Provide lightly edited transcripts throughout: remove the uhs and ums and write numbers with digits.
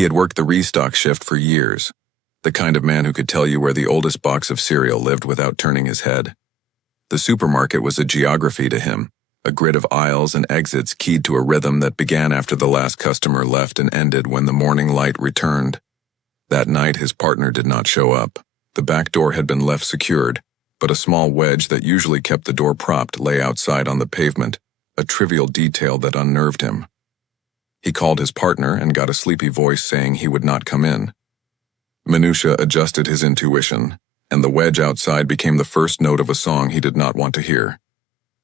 He had worked the restock shift for years, the kind of man who could tell you where the oldest box of cereal lived without turning his head. The supermarket was a geography to him, a grid of aisles and exits keyed to a rhythm that began after the last customer left and ended when the morning light returned. That night, his partner did not show up. The back door had been left secured, but a small wedge that usually kept the door propped lay outside on the pavement, a trivial detail that unnerved him. He called his partner and got a sleepy voice saying he would not come in. Minutia adjusted his intuition, and the wedge outside became the first note of a song he did not want to hear.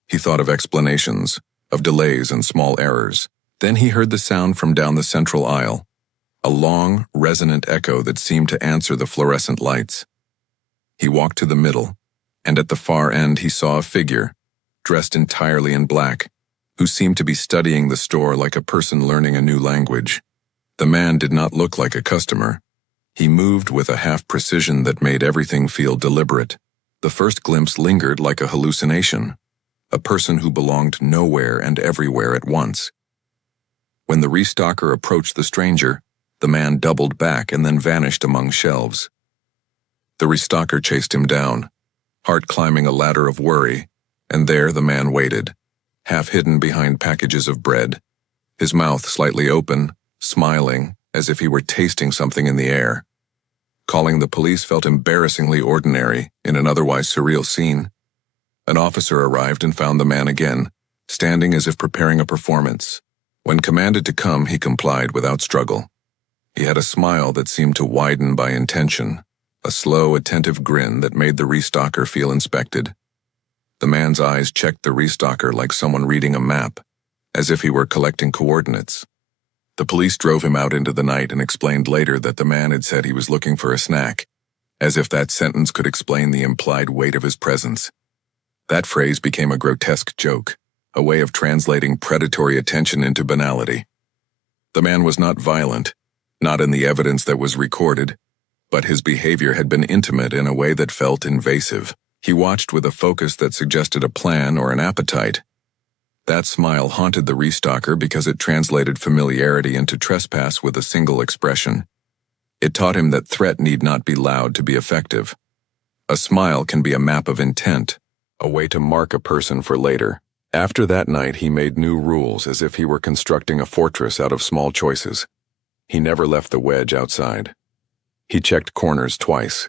He thought of explanations, of delays and small errors. Then he heard the sound from down the central aisle, a long, resonant echo that seemed to answer the fluorescent lights. He walked to the middle, and at the far end he saw a figure, dressed entirely in black, who seemed to be studying the store like a person learning a new language. The man did not look like a customer. He moved with a half-precision that made everything feel deliberate. The first glimpse lingered like a hallucination, a person who belonged nowhere and everywhere at once. When the restocker approached the stranger, the man doubled back and then vanished among shelves. The restocker chased him down, heart climbing a ladder of worry, and there the man waited, half hidden behind packages of bread, his mouth slightly open, smiling, as if he were tasting something in the air. Calling the police felt embarrassingly ordinary in an otherwise surreal scene. An officer arrived and found the man again, standing as if preparing a performance. When commanded to come, he complied without struggle. He had a smile that seemed to widen by intention, a slow, attentive grin that made the restocker feel inspected. The man's eyes checked the restocker like someone reading a map, as if he were collecting coordinates. The police drove him out into the night and explained later that the man had said he was looking for a snack, as if that sentence could explain the implied weight of his presence. That phrase became a grotesque joke, a way of translating predatory attention into banality. The man was not violent, not in the evidence that was recorded, but his behavior had been intimate in a way that felt invasive. He watched with a focus that suggested a plan or an appetite. That smile haunted the restocker because it translated familiarity into trespass with a single expression. It taught him that threat need not be loud to be effective. A smile can be a map of intent, a way to mark a person for later. After that night, he made new rules as if he were constructing a fortress out of small choices. He never left the wedge outside. He checked corners twice.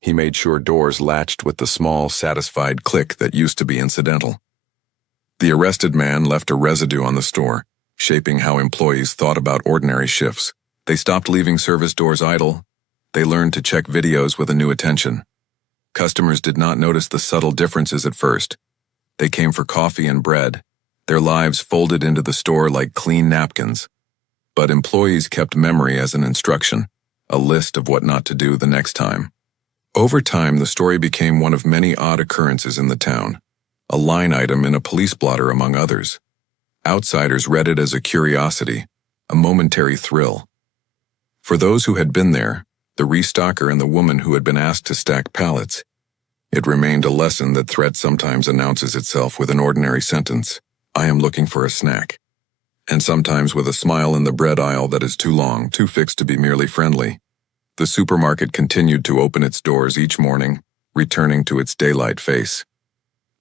He made sure doors latched with the small, satisfied click that used to be incidental. The arrested man left a residue on the store, shaping how employees thought about ordinary shifts. They stopped leaving service doors idle. They learned to check videos with a new attention. Customers did not notice the subtle differences at first. They came for coffee and bread, their lives folded into the store like clean napkins. But employees kept memory as an instruction, a list of what not to do the next time. Over time, the story became one of many odd occurrences in the town, a line item in a police blotter among others. Outsiders read it as a curiosity, a momentary thrill. For those who had been there, the restocker and the woman who had been asked to stack pallets, it remained a lesson that threat sometimes announces itself with an ordinary sentence, "I am looking for a snack," and sometimes with a smile in the bread aisle that is too long, too fixed to be merely friendly. The supermarket continued to open its doors each morning, returning to its daylight face.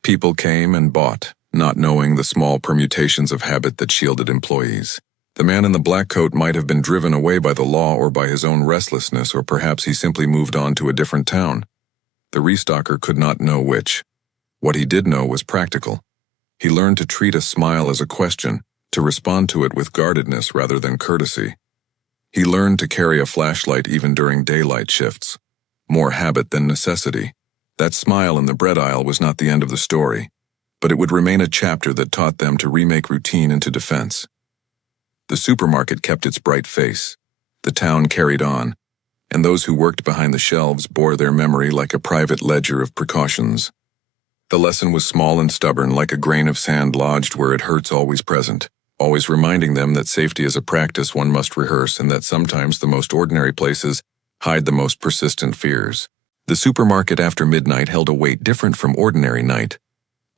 People came and bought, not knowing the small permutations of habit that shielded employees. The man in the black coat might have been driven away by the law or by his own restlessness, or perhaps he simply moved on to a different town. The restocker could not know which. What he did know was practical. He learned to treat a smile as a question, to respond to it with guardedness rather than courtesy. He learned to carry a flashlight even during daylight shifts. More habit than necessity. That smile in the bread aisle was not the end of the story, but it would remain a chapter that taught them to remake routine into defense. The supermarket kept its bright face. The town carried on, and those who worked behind the shelves bore their memory like a private ledger of precautions. The lesson was small and stubborn, like a grain of sand lodged where it hurts, always present, always reminding them that safety is a practice one must rehearse and that sometimes the most ordinary places hide the most persistent fears. The supermarket after midnight held a weight different from ordinary night,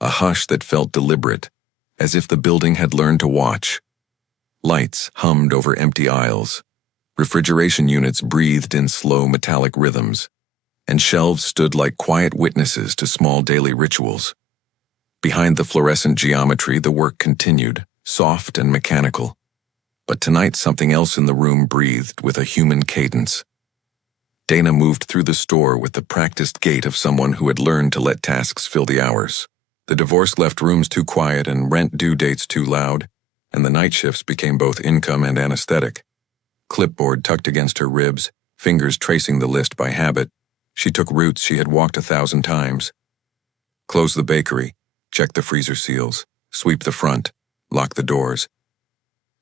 a hush that felt deliberate, as if the building had learned to watch. Lights hummed over empty aisles. Refrigeration units breathed in slow metallic rhythms, and shelves stood like quiet witnesses to small daily rituals. Behind the fluorescent geometry, the work continued, soft and mechanical. But tonight something else in the room breathed with a human cadence. Dana moved through the store with the practiced gait of someone who had learned to let tasks fill the hours. The divorce left rooms too quiet and rent due dates too loud, and the night shifts became both income and anesthetic. Clipboard tucked against her ribs, fingers tracing the list by habit, she took routes she had walked 1,000 times. Close the bakery, check the freezer seals, sweep the front, lock the doors.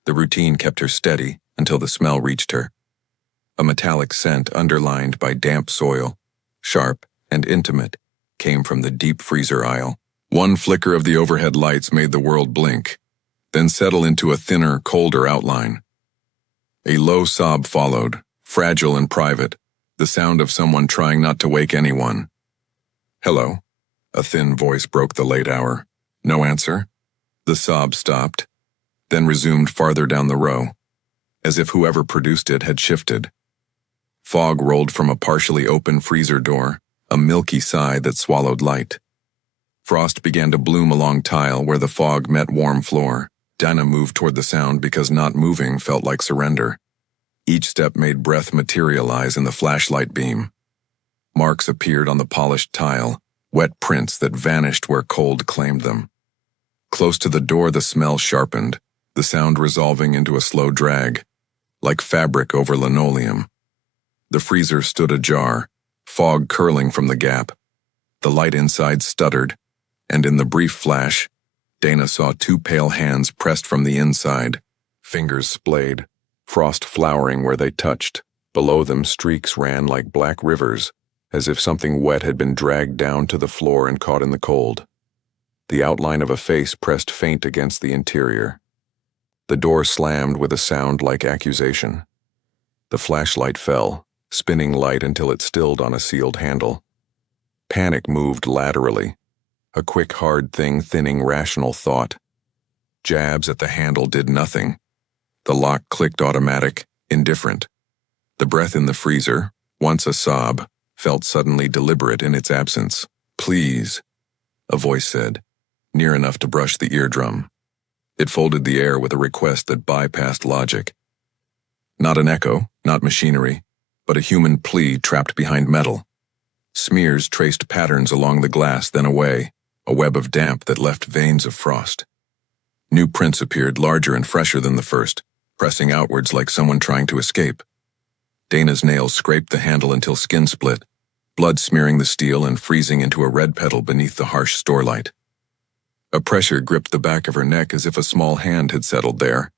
The routine kept her steady until the smell reached her. A metallic scent underlined by damp soil, sharp and intimate, came from the deep freezer aisle. One flicker of the overhead lights made the world blink, then settle into a thinner, colder outline. A low sob followed, fragile and private, the sound of someone trying not to wake anyone. "Hello." A thin voice broke the late hour. No answer. The sob stopped, then resumed farther down the row, as if whoever produced it had shifted. Fog rolled from a partially open freezer door, a milky sigh that swallowed light. Frost began to bloom along tile where the fog met warm floor. Dana moved toward the sound because not moving felt like surrender. Each step made breath materialize in the flashlight beam. Marks appeared on the polished tile, wet prints that vanished where cold claimed them. Close to the door, the smell sharpened, the sound resolving into a slow drag, like fabric over linoleum. The freezer stood ajar, fog curling from the gap. The light inside stuttered, and in the brief flash, Dana saw two pale hands pressed from the inside, fingers splayed, frost flowering where they touched. Below them, streaks ran like black rivers, as if something wet had been dragged down to the floor and caught in the cold. The outline of a face pressed faint against the interior. The door slammed with a sound like accusation. The flashlight fell, spinning light until it stilled on a sealed handle. Panic moved laterally, a quick, hard thing thinning rational thought. Jabs at the handle did nothing. The lock clicked automatic, indifferent. The breath in the freezer, once a sob, felt suddenly deliberate in its absence. "Please," a voice said, near enough to brush the eardrum. It folded the air with a request that bypassed logic. Not an echo, not machinery, but a human plea trapped behind metal. Smears traced patterns along the glass, then away, a web of damp that left veins of frost. New prints appeared, larger and fresher than the first, pressing outwards like someone trying to escape. Dana's nails scraped the handle until skin split, blood smearing the steel and freezing into a red petal beneath the harsh store light. A pressure gripped the back of her neck as if a small hand had settled there.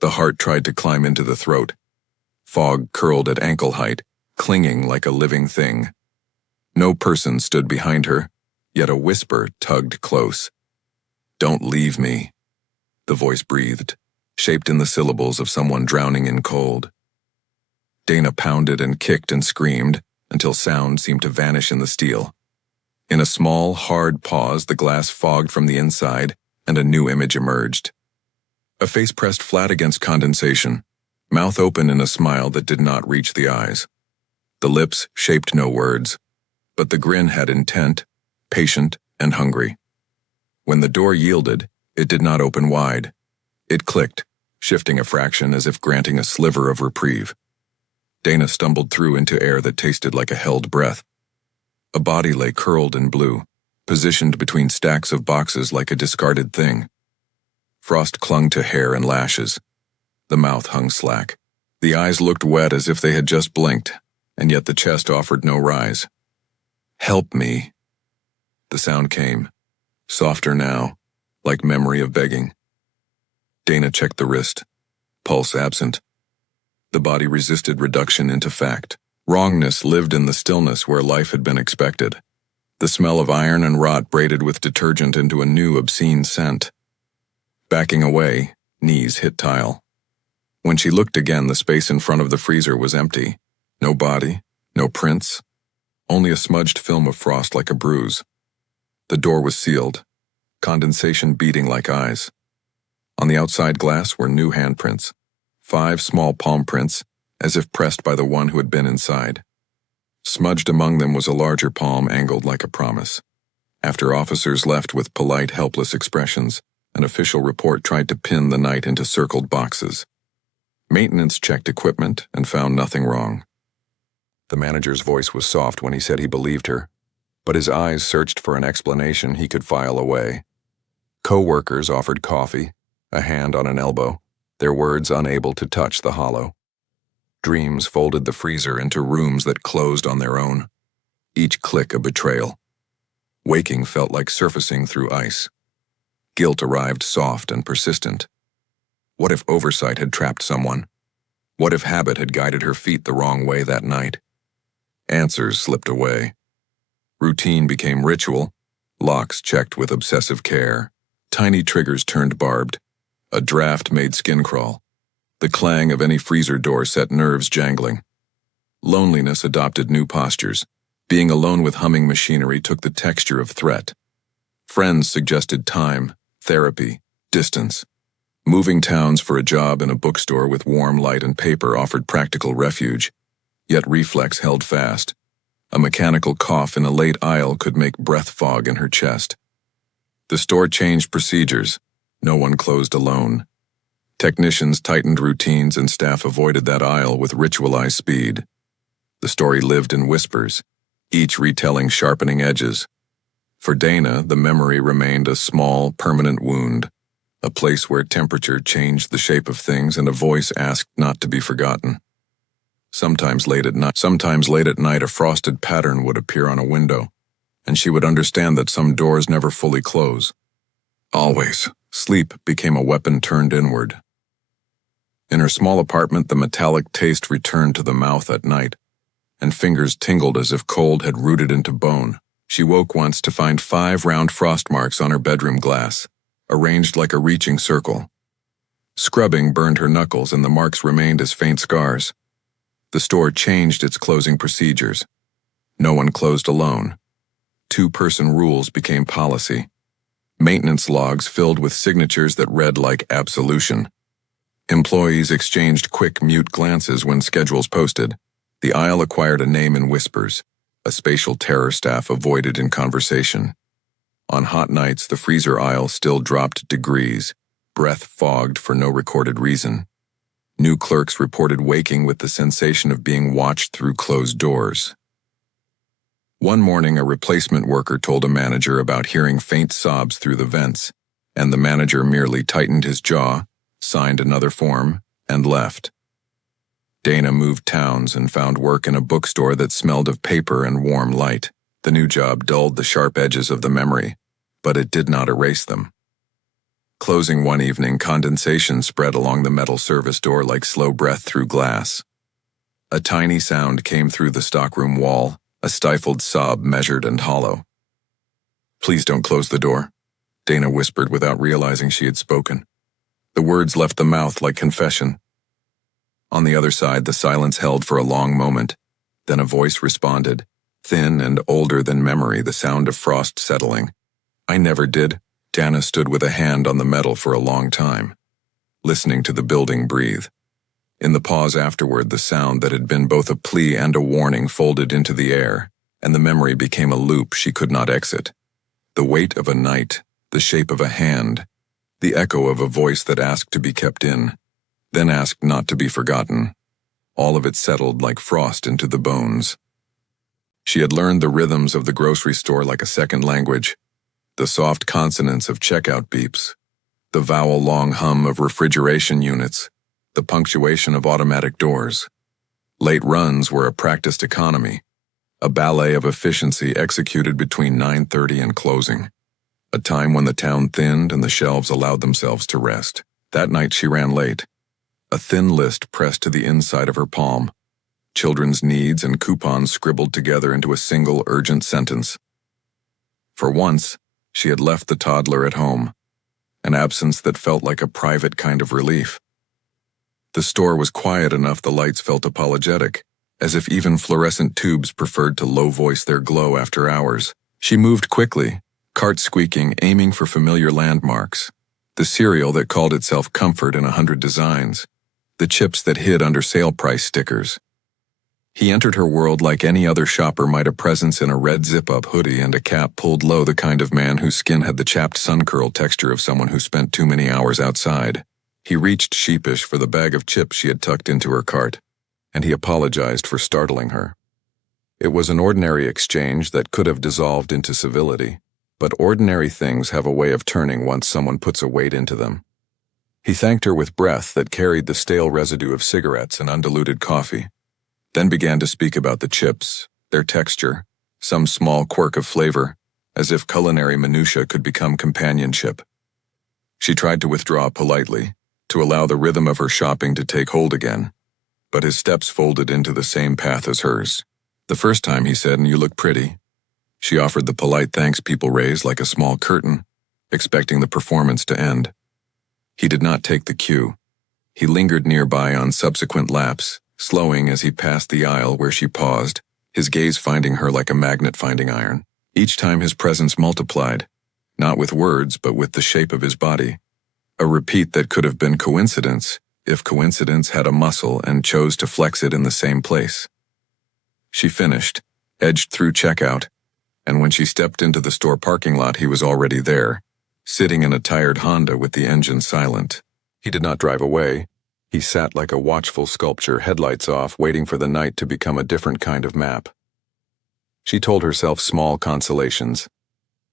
The heart tried to climb into the throat. Fog curled at ankle height, clinging like a living thing. No person stood behind her, yet a whisper tugged close. "Don't leave me," the voice breathed, shaped in the syllables of someone drowning in cold. Dana pounded and kicked and screamed until sound seemed to vanish in the steel. In a small, hard pause, the glass fogged from the inside, and a new image emerged. A face pressed flat against condensation, mouth open in a smile that did not reach the eyes. The lips shaped no words, but the grin had intent, patient and hungry. When the door yielded, it did not open wide. It clicked, shifting a fraction as if granting a sliver of reprieve. Dana stumbled through into air that tasted like a held breath. A body lay curled in blue, positioned between stacks of boxes like a discarded thing. Frost clung to hair and lashes. The mouth hung slack. The eyes looked wet as if they had just blinked, and yet the chest offered no rise. "Help me." The sound came, softer now, like memory of begging. Dana checked the wrist, pulse absent. The body resisted reduction into fact. Wrongness lived in the stillness where life had been expected. The smell of iron and rot braided with detergent into a new obscene scent. Backing away, knees hit tile. When she looked again, the space in front of the freezer was empty. No body, no prints, only a smudged film of frost like a bruise. The door was sealed, condensation beating like eyes. On the outside glass were new handprints, 5 small palm prints, as if pressed by the one who had been inside. Smudged among them was a larger palm angled like a promise. After officers left with polite, helpless expressions, an official report tried to pin the night into circled boxes. Maintenance checked equipment and found nothing wrong. The manager's voice was soft when he said he believed her, but his eyes searched for an explanation he could file away. Co-workers offered coffee, a hand on an elbow, their words unable to touch the hollow. Dreams folded the freezer into rooms that closed on their own, each click a betrayal. Waking felt like surfacing through ice. Guilt arrived soft and persistent. What if oversight had trapped someone? What if habit had guided her feet the wrong way that night? Answers slipped away. Routine became ritual, locks checked with obsessive care. Tiny triggers turned barbed. A draft made skin crawl. The clang of any freezer door set nerves jangling. Loneliness adopted new postures. Being alone with humming machinery took the texture of threat. Friends suggested time, therapy, distance. Moving towns for a job in a bookstore with warm light and paper offered practical refuge, yet reflex held fast. A mechanical cough in a late aisle could make breath fog in her chest. The store changed procedures. No one closed alone. Technicians tightened routines and staff avoided that aisle with ritualized speed. The story lived in whispers, each retelling sharpening edges. For Dana, the memory remained a small, permanent wound, a place where temperature changed the shape of things and a voice asked not to be forgotten. Sometimes late at night, a frosted pattern would appear on a window, and she would understand that some doors never fully close. Always, sleep became a weapon turned inward. In her small apartment, the metallic taste returned to the mouth at night, and fingers tingled as if cold had rooted into bone. She woke once to find 5 round frost marks on her bedroom glass, arranged like a reaching circle. Scrubbing burned her knuckles and the marks remained as faint scars. The store changed its closing procedures. No one closed alone. 2-person rules became policy. Maintenance logs filled with signatures that read like absolution. Employees exchanged quick, mute glances when schedules posted. The aisle acquired a name in whispers. A spatial terror staff avoided in conversation. On hot nights, the freezer aisle still dropped degrees, breath fogged for no recorded reason. New clerks reported waking with the sensation of being watched through closed doors. One morning, a replacement worker told a manager about hearing faint sobs through the vents, and the manager merely tightened his jaw, signed another form, and left. Dana moved towns and found work in a bookstore that smelled of paper and warm light. The new job dulled the sharp edges of the memory, but it did not erase them. Closing one evening, condensation spread along the metal service door like slow breath through glass. A tiny sound came through the stockroom wall, a stifled sob measured and hollow. "Please don't close the door," Dana whispered without realizing she had spoken. The words left the mouth like confession. On the other side, the silence held for a long moment. Then a voice responded, thin and older than memory, the sound of frost settling. "I never did." Dana stood with a hand on the metal for a long time, listening to the building breathe. In the pause afterward, the sound that had been both a plea and a warning folded into the air, and the memory became a loop she could not exit. The weight of a night, the shape of a hand, the echo of a voice that asked to be kept in, then asked not to be forgotten. All of it settled like frost into the bones. She had learned the rhythms of the grocery store like a second language, the soft consonants of checkout beeps, the vowel-long hum of refrigeration units, the punctuation of automatic doors. Late runs were a practiced economy, a ballet of efficiency executed between 9:30 and closing, a time when the town thinned and the shelves allowed themselves to rest. That night she ran late, a thin list pressed to the inside of her palm, children's needs and coupons scribbled together into a single urgent sentence. For once, she had left the toddler at home, an absence that felt like a private kind of relief. The store was quiet enough the lights felt apologetic, as if even fluorescent tubes preferred to low-voice their glow after hours. She moved quickly, cart squeaking, aiming for familiar landmarks, the cereal that called itself Comfort in 100 designs, the chips that hid under sale price stickers. He entered her world like any other shopper might, a presence in a red zip-up hoodie and a cap pulled low, the kind of man whose skin had the chapped sun curl texture of someone who spent too many hours outside. He reached sheepish for the bag of chips she had tucked into her cart, and he apologized for startling her. It was an ordinary exchange that could have dissolved into civility, but ordinary things have a way of turning once someone puts a weight into them. He thanked her with breath that carried the stale residue of cigarettes and undiluted coffee, then began to speak about the chips, their texture, some small quirk of flavor, as if culinary minutiae could become companionship. She tried to withdraw politely, to allow the rhythm of her shopping to take hold again, but his steps folded into the same path as hers. The first time he said, "And you look pretty." She offered the polite thanks people raise like a small curtain, expecting the performance to end. He did not take the cue. He lingered nearby on subsequent laps, slowing as he passed the aisle where she paused, his gaze finding her like a magnet finding iron. Each time his presence multiplied, not with words but with the shape of his body. A repeat that could have been coincidence, if coincidence had a muscle and chose to flex it in the same place. She finished, edged through checkout, and when she stepped into the store parking lot he was already there, sitting in a tired Honda with the engine silent. He did not drive away. He sat like a watchful sculpture, headlights off, waiting for the night to become a different kind of map. She told herself small consolations.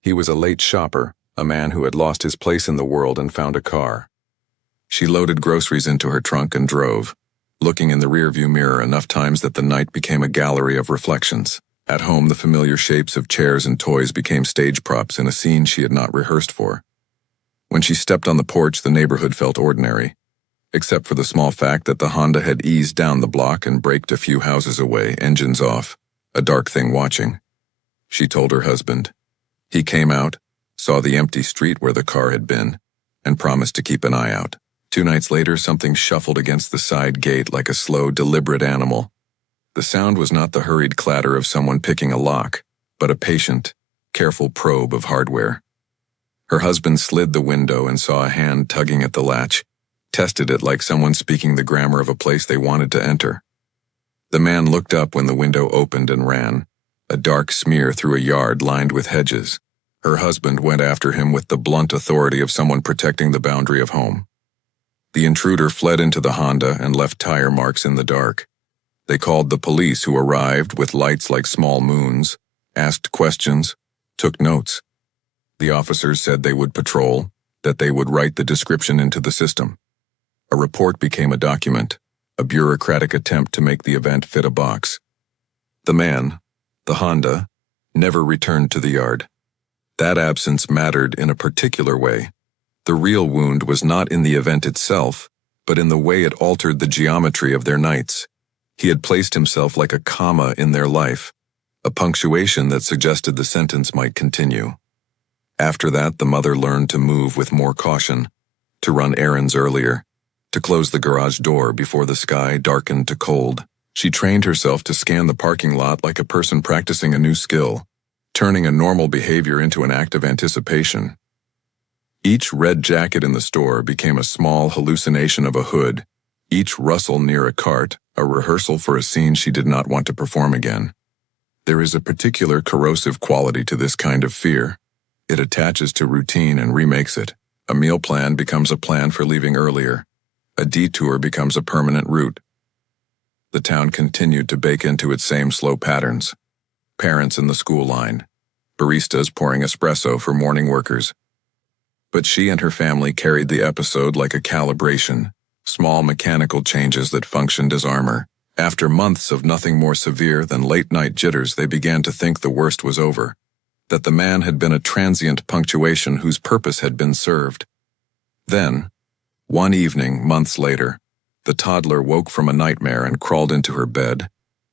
He was a late shopper, a man who had lost his place in the world and found a car. She loaded groceries into her trunk and drove, looking in the rearview mirror enough times that the night became a gallery of reflections. At home, the familiar shapes of chairs and toys became stage props in a scene she had not rehearsed for. When she stepped on the porch, the neighborhood felt ordinary, except for the small fact that the Honda had eased down the block and braked a few houses away, engines off, a dark thing watching. She told her husband. He came out, saw the empty street where the car had been, and promised to keep an eye out. 2 nights later, something shuffled against the side gate like a slow, deliberate animal. The sound was not the hurried clatter of someone picking a lock, but a patient, careful probe of hardware. Her husband slid the window and saw a hand tugging at the latch, tested it like someone speaking the grammar of a place they wanted to enter. The man looked up when the window opened and ran, a dark smear through a yard lined with hedges. Her husband went after him with the blunt authority of someone protecting the boundary of home. The intruder fled into the Honda and left tire marks in the dark. They called the police, who arrived with lights like small moons, asked questions, took notes. The officers said they would patrol, that they would write the description into the system. A report became a document, a bureaucratic attempt to make the event fit a box. The man, the Honda, never returned to the yard. That absence mattered in a particular way. The real wound was not in the event itself, but in the way it altered the geometry of their nights. He had placed himself like a comma in their life, a punctuation that suggested the sentence might continue. After that, the mother learned to move with more caution, to run errands earlier, to close the garage door before the sky darkened to cold. She trained herself to scan the parking lot like a person practicing a new skill, turning a normal behavior into an act of anticipation. Each red jacket in the store became a small hallucination of a hood, each rustle near a cart, a rehearsal for a scene she did not want to perform again. There is a particular corrosive quality to this kind of fear. It attaches to routine and remakes it. A meal plan becomes a plan for leaving earlier. A detour becomes a permanent route. The town continued to bake into its same slow patterns. Parents in the school line, baristas pouring espresso for morning workers. But she and her family carried the episode like a calibration, small mechanical changes that functioned as armor. After months of nothing more severe than late-night jitters, they began to think the worst was over, that the man had been a transient punctuation whose purpose had been served. Then, one evening, months later, the toddler woke from a nightmare and crawled into her bed,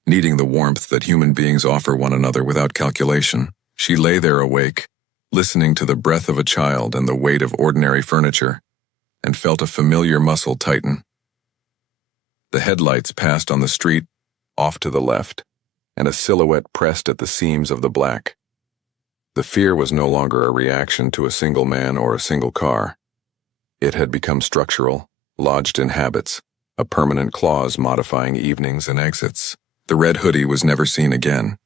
needing the warmth that human beings offer one another without calculation. She lay there awake, listening to the breath of a child and the weight of ordinary furniture, and felt a familiar muscle tighten. The headlights passed on the street, off to the left, and a silhouette pressed at the seams of the black. The fear was no longer a reaction to a single man or a single car. It had become structural, lodged in habits, a permanent clause modifying evenings and exits. The red hoodie was never seen again.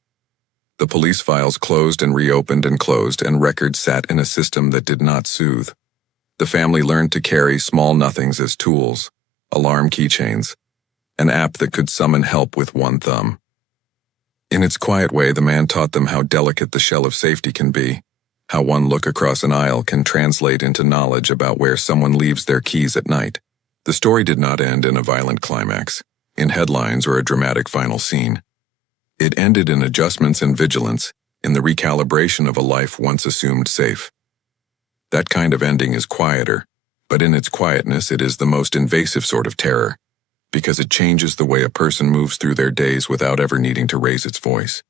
The police files closed and reopened and closed, and records sat in a system that did not soothe. The family learned to carry small nothings as tools, alarm keychains, an app that could summon help with one thumb. In its quiet way, the man taught them how delicate the shell of safety can be, how one look across an aisle can translate into knowledge about where someone leaves their keys at night. The story did not end in a violent climax, in headlines or a dramatic final scene. It ended in adjustments and vigilance, in the recalibration of a life once assumed safe. That kind of ending is quieter, but in its quietness it is the most invasive sort of terror, because it changes the way a person moves through their days without ever needing to raise its voice.